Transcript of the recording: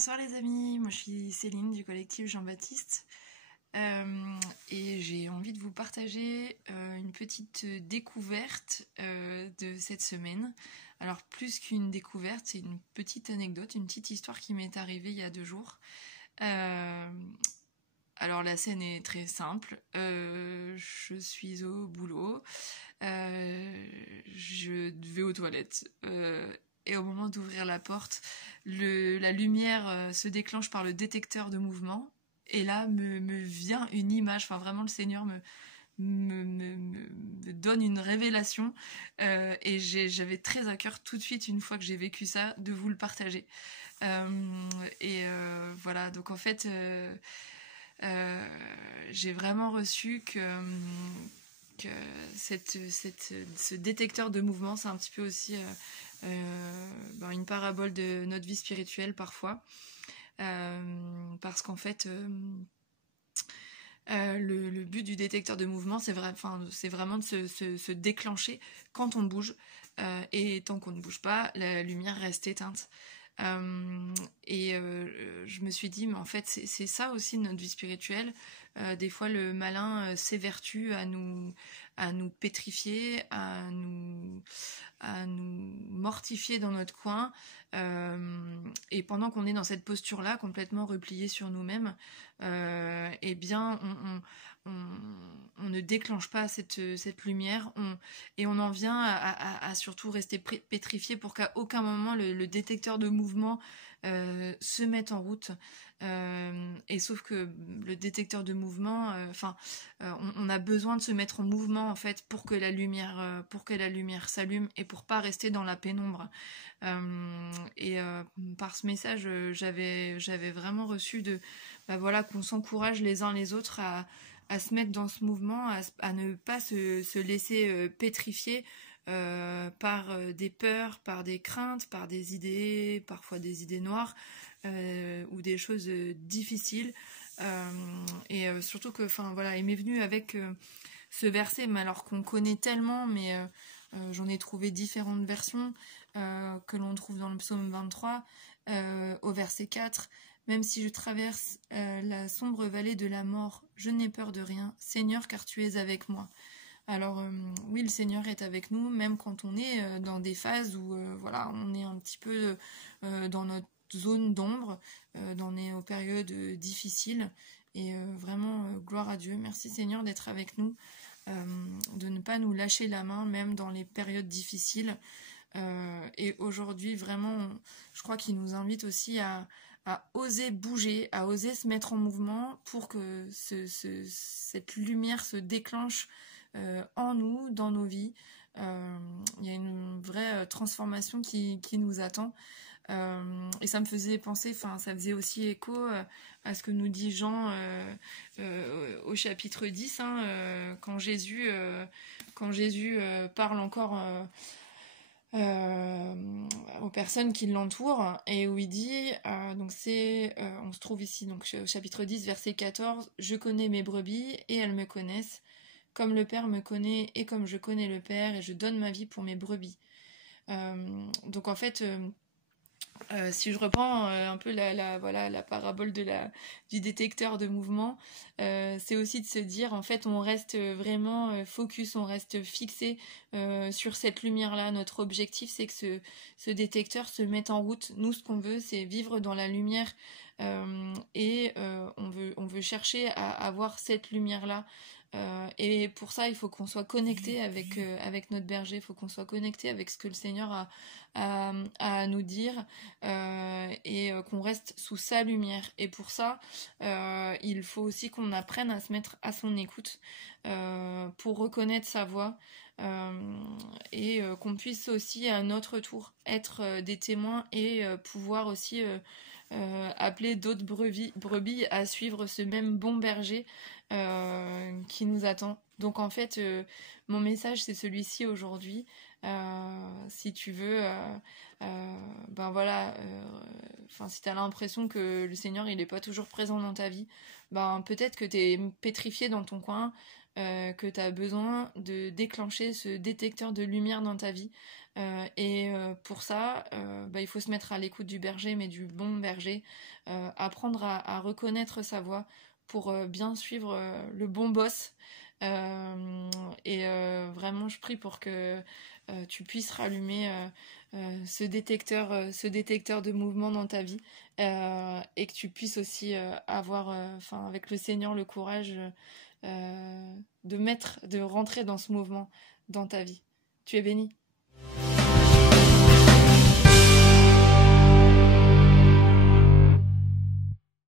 Bonsoir les amis, moi je suis Céline du collectif Jean-Baptiste et j'ai envie de vous partager une petite découverte de cette semaine. Alors plus qu'une découverte, c'est une petite anecdote, une petite histoire qui m'est arrivée il y a 2 jours. Euh, alors la scène est très simple, je suis au boulot, je vais aux toilettes. Et au moment d'ouvrir la porte, la lumière se déclenche par le détecteur de mouvement. Et là, me vient une image, enfin vraiment le Seigneur me donne une révélation. Et j'avais très à cœur tout de suite, une fois que j'ai vécu ça, de vous le partager. Voilà, donc en fait, j'ai vraiment reçu que ce détecteur de mouvement, c'est un petit peu aussi une parabole de notre vie spirituelle parfois. Parce qu'en fait, le but du détecteur de mouvement, c'est vraiment de se déclencher quand on bouge. Et tant qu'on ne bouge pas, la lumière reste éteinte. Je me suis dit, mais en fait, c'est ça aussi notre vie spirituelle. Des fois, le malin s'évertue à nous pétrifier, à nous mortifier dans notre coin. Et pendant qu'on est dans cette posture-là, complètement repliée sur nous-mêmes, eh bien, on ne déclenche pas cette lumière, et on en vient à surtout rester pétrifié pour qu'à aucun moment le détecteur de mouvement se mette en route. Et sauf que le détecteur de mouvement, on a besoin de se mettre en mouvement en fait pour que la lumière s'allume et pour pas rester dans la pénombre. Par ce message, j'avais vraiment reçu qu'on s'encourage les uns les autres à se mettre dans ce mouvement, à ne pas se laisser pétrifier par des peurs, par des craintes, par des idées, parfois des idées noires, ou des choses difficiles. Surtout que, il m'est venu avec ce verset, mais alors qu'on connaît tellement, mais j'en ai trouvé différentes versions que l'on trouve dans le psaume 23, au verset 4. Même si je traverse la sombre vallée de la mort, je n'ai peur de rien, Seigneur, car tu es avec moi. Alors oui, le Seigneur est avec nous, même quand on est dans des phases où on est un petit peu dans notre zone d'ombre, dans nos périodes difficiles. Et vraiment, gloire à Dieu. Merci Seigneur d'être avec nous, de ne pas nous lâcher la main, même dans les périodes difficiles. Et aujourd'hui, vraiment, je crois qu'il nous invite aussi à oser bouger, à oser se mettre en mouvement pour que cette lumière se déclenche en nous, dans nos vies. Il y a une vraie transformation qui nous attend. Et ça me faisait penser, ça faisait aussi écho à ce que nous dit Jean au chapitre 10, quand Jésus parle encore aux personnes qui l'entourent, et où il dit, on se trouve ici, donc au chapitre 10, verset 14, « Je connais mes brebis, et elles me connaissent, comme le Père me connaît, et comme je connais le Père, et je donne ma vie pour mes brebis. » Donc en fait, si je reprends un peu la parabole du détecteur de mouvement, c'est aussi de se dire, en fait, on reste vraiment focus, on reste fixé sur cette lumière-là. Notre objectif, c'est que ce détecteur se mette en route. Nous, ce qu'on veut, c'est vivre dans la lumière, on veut chercher à avoir cette lumière-là. Et pour ça, il faut qu'on soit connecté avec notre berger, il faut qu'on soit connecté avec ce que le Seigneur a à nous dire, et qu'on reste sous sa lumière. Et pour ça, il faut aussi qu'on apprenne à se mettre à son écoute, pour reconnaître sa voix, et qu'on puisse aussi à notre tour être des témoins, et pouvoir aussi appeler d'autres brebis à suivre ce même bon berger qui nous attend. Donc en fait, mon message, c'est celui-ci aujourd'hui. Si tu veux, si tu as l'impression que le Seigneur il est pas toujours présent dans ta vie, ben peut-être que tu es pétrifié dans ton coin, que tu as besoin de déclencher ce détecteur de lumière dans ta vie. Pour ça, il faut se mettre à l'écoute du berger, mais du bon berger, apprendre à reconnaître sa voix pour bien suivre le bon boss. Vraiment, je prie pour que tu puisses rallumer ce détecteur de mouvement dans ta vie, et que tu puisses aussi avoir, avec le Seigneur, le courage de rentrer dans ce mouvement dans ta vie. Tu es béni.